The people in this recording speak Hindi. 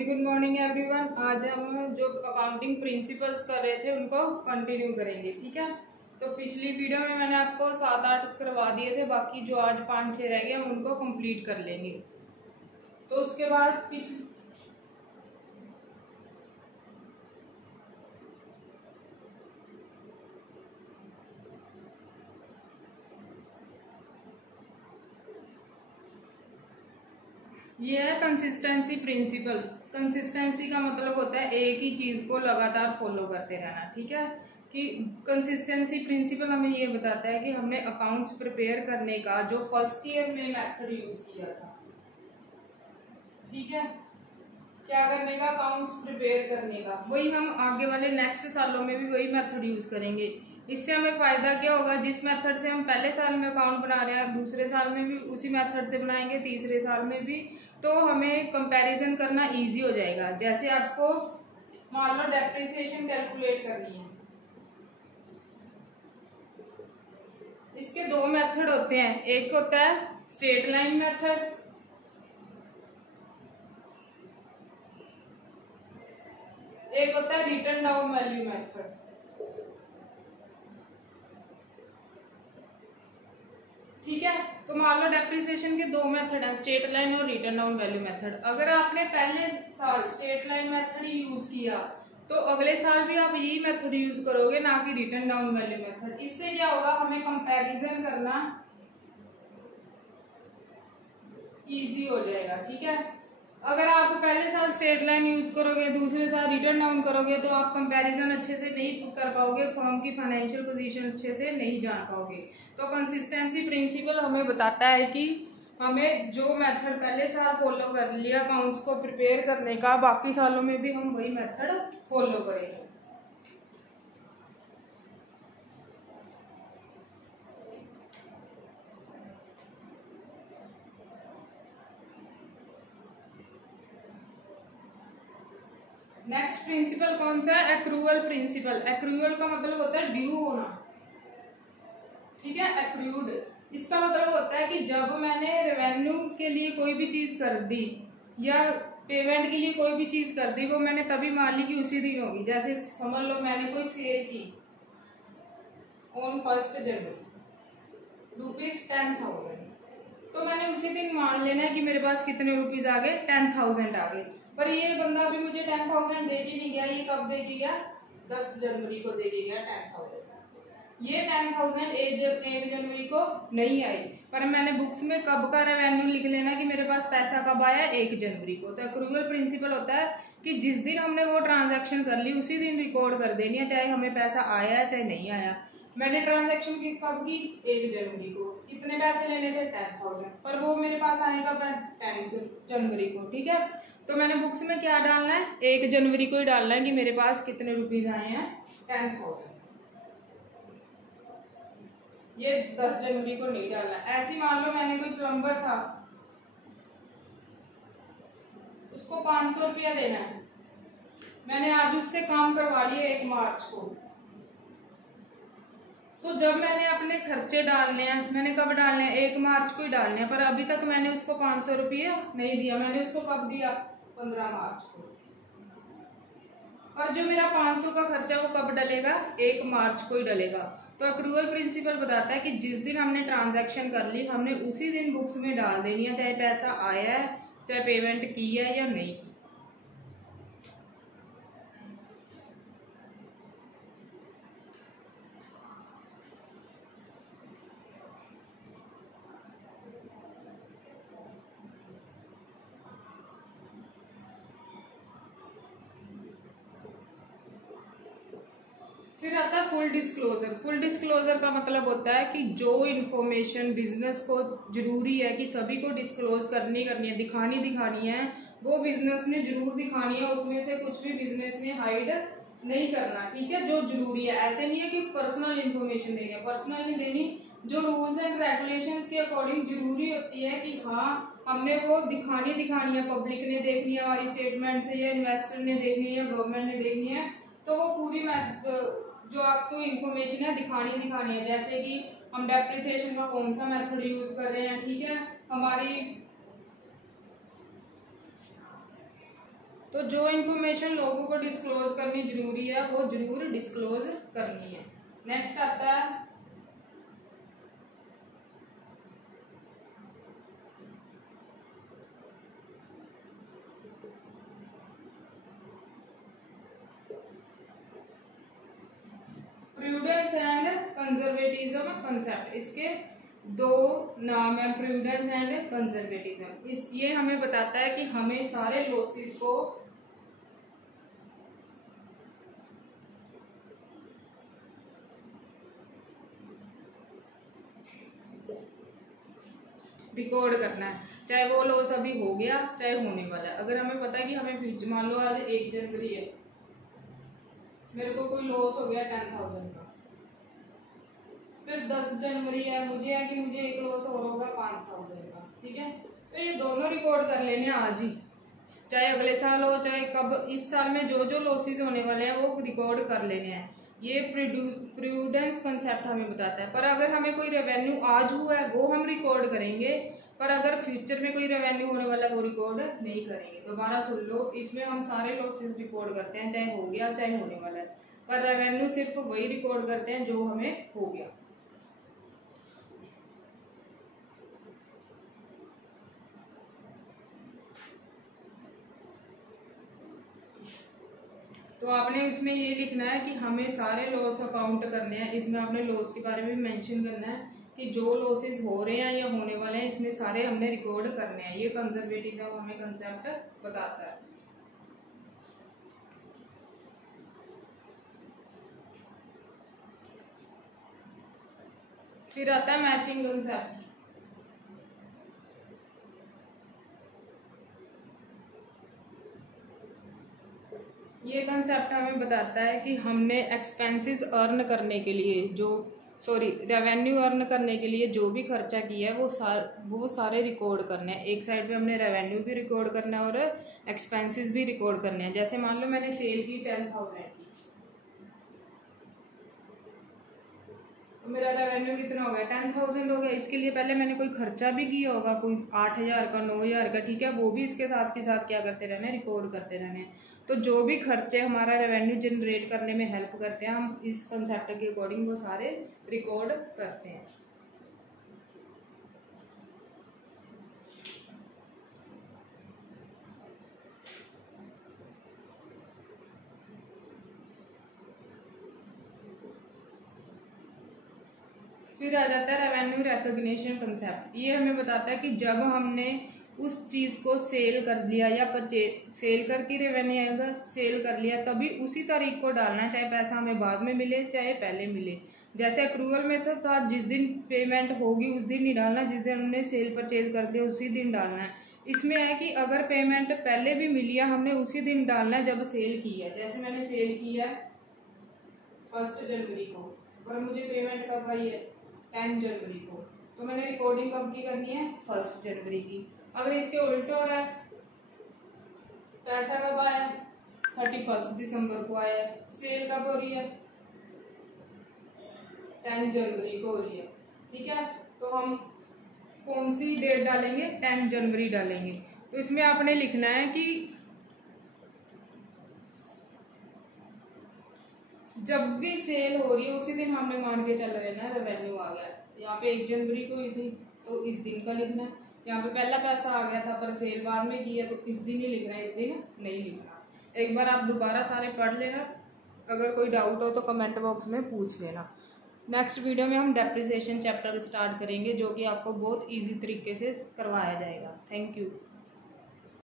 जी गुड मॉर्निंग एवरीवन। आज हम जो अकाउंटिंग प्रिंसिपल्स कर रहे थे उनको कंटिन्यू करेंगे, ठीक है। तो पिछली वीडियो में मैंने आपको 7-8 करवा दिए थे, बाकी जो आज 5-6 रह गए हम उनको कंप्लीट कर लेंगे। तो उसके बाद ये है कंसिस्टेंसी प्रिंसिपल। कंसिस्टेंसी का मतलब होता है एक ही चीज को लगातार फॉलो करते रहना, ठीक है। कि कंसिस्टेंसी प्रिंसिपल हमें ये बताता है कि हमने अकाउंट्स प्रिपेयर करने का जो फर्स्ट ईयर में मेथड यूज किया था, ठीक है, क्या करने का, अकाउंट्स प्रिपेयर करने का, वही हम आगे वाले नेक्स्ट सालों में भी वही मेथड यूज करेंगे। इससे हमें फायदा क्या होगा, जिस मेथड से हम पहले साल में अकाउंट बना रहे हैं दूसरे साल में भी उसी मेथड से बनाएंगे, तीसरे साल में भी, तो हमें कंपैरिजन करना इजी हो जाएगा। जैसे आपको मान लो डेप्रिसिएशन कैलकुलेट करनी है, इसके दो मेथड होते हैं, एक होता है स्ट्रेट लाइन मेथड, एक होता है रिटन डाउन वैल्यू मेथड। ठीक है, तो मान लो डेप्रिसिएशन के दो मेथड हैं, स्ट्रेट लाइन और रिटन डाउन वैल्यू मेथड। अगर आपने पहले साल स्ट्रेट लाइन मेथड ही यूज किया तो अगले साल भी आप यही मेथड यूज करोगे, ना कि रिटन डाउन वैल्यू मेथड। इससे क्या होगा, हमें कंपैरिजन करना इजी हो जाएगा, ठीक है। अगर आप पहले साल स्ट्रेट लाइन यूज करोगे, दूसरे साल रिटर्न डाउन करोगे, तो आप कंपैरिजन अच्छे से नहीं कर पाओगे, फर्म की फाइनेंशियल पोजीशन अच्छे से नहीं जान पाओगे। तो कंसिस्टेंसी प्रिंसिपल हमें बताता है कि हमें जो मेथड पहले साल फॉलो कर लिया अकाउंट्स को प्रिपेयर करने का, बाकी सालों में भी हम वही मेथड फॉलो करेंगे। नेक्स्ट प्रिंसिपल कौन सा है, एक्रूअल प्रिंसिपल। एक्रूअल का मतलब होता है ड्यू होना, ठीक है, एक्रूड। इसका मतलब होता है कि जब मैंने रेवेन्यू के लिए कोई भी चीज कर दी या पेमेंट के लिए कोई भी चीज कर दी, वो मैंने तभी मान ली कि उसी दिन होगी। जैसे समझ लो मैंने कोई सेल की ऑन 1 जनवरी ₹10,000, तो मैंने उसी दिन मान लेना है कि मेरे पास कितने रुपीज आ गए, 10,000 आ गए। पर ये बंदा अभी मुझे 10,000 दे के नहीं गया, ये कब दे के गया, 10 जनवरी को दे के गया 10,000। ये 10,000 1 जनवरी को नहीं आई, पर मैंने बुक्स में कब का रेवेन्यू लिख लेना कि मेरे पास पैसा कब आया, 1 जनवरी को। तो एक्रूअल प्रिंसिपल होता है कि जिस दिन हमने वो ट्रांजैक्शन कर ली उसी दिन रिकॉर्ड कर देनी है, चाहे हमें पैसा आया है चाहे नहीं आया। मैंने ट्रांजैक्शन की कब की, 1 जनवरी को। कितने पैसे लेने थे, 10,000, पर वो मेरे पास आने कब है, 10 जनवरी को, ठीक है। तो मैंने बुक्स में क्या डालना है, 1 जनवरी को ही डालना है कि मेरे पास कितने रुपीज आए हैं, 10,000। ये 10 जनवरी को नहीं डालना। ऐसी मान लो मैंने कोई प्लम्बर था, उसको 500 रुपया देना है, मैंने आज उससे काम करवा लिया 1 मार्च को। तो जब मैंने अपने खर्चे डालने हैं, मैंने कब डालने हैं, 1 मार्च को ही डालने हैं, पर अभी तक मैंने उसको 500 रुपया नहीं दिया। मैंने उसको कब दिया, 15 मार्च को। और जो मेरा 500 का खर्चा वो कब डलेगा, 1 मार्च को ही डलेगा। तो एक्रूअल प्रिंसिपल बताता है कि जिस दिन हमने ट्रांजैक्शन कर ली हमने उसी दिन बुक्स में डाल देनी है, चाहे पैसा आया है चाहे पेमेंट की है या नहीं। फिर आता है फुल डिस्क्लोजर। फुल डिस्क्लोजर का मतलब होता है कि जो इन्फॉर्मेशन बिजनेस को जरूरी है कि सभी को डिस्क्लोज करनी है, दिखानी है, वो बिजनेस ने जरूर दिखानी है। उसमें से कुछ भी बिजनेस ने हाइड नहीं करना, ठीक है, जो जरूरी है। ऐसे नहीं है कि पर्सनल इन्फॉर्मेशन देनी है, पर्सनल नहीं देनी, जो रूल्स एंड रेगुलेशंस के अकॉर्डिंग जरूरी होती है कि हाँ हमने वो दिखानी है, पब्लिक ने देखनी है हमारी स्टेटमेंट से, या इन्वेस्टर ने देखनी है या गवर्नमेंट ने देखनी है, तो वो पूरी जो आपको इन्फॉर्मेशन है दिखानी है। जैसे कि हम डेप्रिसिएशन का कौन सा मेथड यूज कर रहे हैं, ठीक है, हमारी तो जो इन्फॉर्मेशन लोगों को डिस्क्लोज करनी जरूरी है वो जरूर डिस्क्लोज करनी है। नेक्स्ट आता है प्रूडेंस एंड कंजर्वेटिज्म कंसेप्ट। इसके दो नाम है, प्रूडेंस एंड कंजर्वेटिज्म। ये हमें बताता है कि हमें सारे लॉसेस को रिकॉर्ड करना है, चाहे वो लॉस अभी हो गया चाहे होने वाला है। अगर हमें पता है कि हमें फ्यूचर, मान लो आज 1 जनवरी है, मेरे को कोई लॉस हो गया 10,000 का, फिर 10 जनवरी है, मुझे है कि मुझे एक लॉस और होगा 5,000 का, ठीक है। तो ये दोनों रिकॉर्ड कर लेने आज ही, चाहे अगले साल हो चाहे कब, इस साल में जो जो लॉसेस होने वाले हैं वो रिकॉर्ड कर लेने हैं। ये प्रूडेंस कंसेप्ट हमें बताता है। पर अगर हमें कोई रेवेन्यू आज हुआ है वो हम रिकॉर्ड करेंगे, पर अगर फ्यूचर में कोई रेवेन्यू होने वाला है वो रिकॉर्ड नहीं करेंगे। दोबारा सुन लो, इसमें हम सारे लॉसेस रिकॉर्ड करते हैं, चाहे हो गया चाहे होने वाला है, पर रेवेन्यू सिर्फ वही रिकॉर्ड करते हैं जो हमें हो गया। तो आपने इसमें ये लिखना है कि हमें सारे लॉस अकाउंट करने हैं। इसमें आपने लॉस के बारे में भी मेंशन करना है कि जो लॉसेस हो रहे हैं या होने वाले हैं इसमें सारे हमने रिकॉर्ड करने हैं। ये कंजर्वेटिज्म हमें कंसेप्ट बताता है। फिर आता है मैचिंग कंसेप्ट। ये कंसेप्ट हमें बताता है कि हमने एक्सपेंसेस अर्न करने के लिए रेवेन्यू अर्न करने के लिए जो भी खर्चा किया है वो सारे रिकॉर्ड करने हैं। एक साइड पे हमने रेवेन्यू भी रिकॉर्ड करना है और एक्सपेंसेस भी रिकॉर्ड करने हैं। जैसे मान लो मैंने सेल की 10,000 की, तो मेरा रेवेन्यू कितना हो गया 10,000 हो गया। इसके लिए पहले मैंने कोई खर्चा भी किया होगा, कोई 8,000 का 9,000 का, ठीक है, वो भी इसके साथ के साथ क्या करते रहना है, रिकॉर्ड करते रहने हैं। तो जो भी खर्चे हमारा रेवेन्यू जनरेट करने में हेल्प करते हैं हम इस कंसेप्ट के अकॉर्डिंग वो सारे रिकॉर्ड करते हैं। फिर आ जाता है रेवेन्यू रिकॉग्निशन कंसेप्ट। ये हमें बताता है कि जब हमने उस चीज को सेल कर लिया या परचेज, सेल करके रेवेन्यू आएगा, सेल कर लिया तभी उसी तारीख को डालना है, चाहे पैसा हमें बाद में मिले चाहे पहले मिले। जैसे अक्रूवल मेथड था, जिस दिन पेमेंट होगी उस दिन नहीं डालना, जिस दिन हमने सेल परचेज कर दिया उसी दिन डालना है। इसमें है कि अगर पेमेंट पहले भी मिली है हमने उसी दिन डालना है जब सेल की है। जैसे मैंने सेल की है 1 जनवरी को और मुझे पेमेंट कब आई है 10 जनवरी को, तो मैंने रिकॉर्डिंग कब की करनी है 1 जनवरी की। अगर इसके उल्टे हो रहा है, पैसा कब आया 31 दिसंबर को आया, सेल कब हो रही है 10 जनवरी को हो रही है, ठीक है, तो हम कौन सी डेट डालेंगे 10 जनवरी डालेंगे। तो इसमें आपने लिखना है कि जब भी सेल हो रही है उसी दिन हमने मान के चल रहे ना रेवेन्यू आ गया। यहाँ पे 1 जनवरी को हुई थी तो इस दिन का लिखना है। यहाँ पे पहला पैसा आ गया था पर सेल बाद में की है तो इस दिन ही लिखना है, इस दिन नहीं लिखना। एक बार आप दोबारा सारे पढ़ लेना, अगर कोई डाउट हो तो कमेंट बॉक्स में पूछ लेना। नेक्स्ट वीडियो में हम डेप्रिसिएशन चैप्टर स्टार्ट करेंगे जो कि आपको बहुत ईजी तरीके से करवाया जाएगा। Thank you.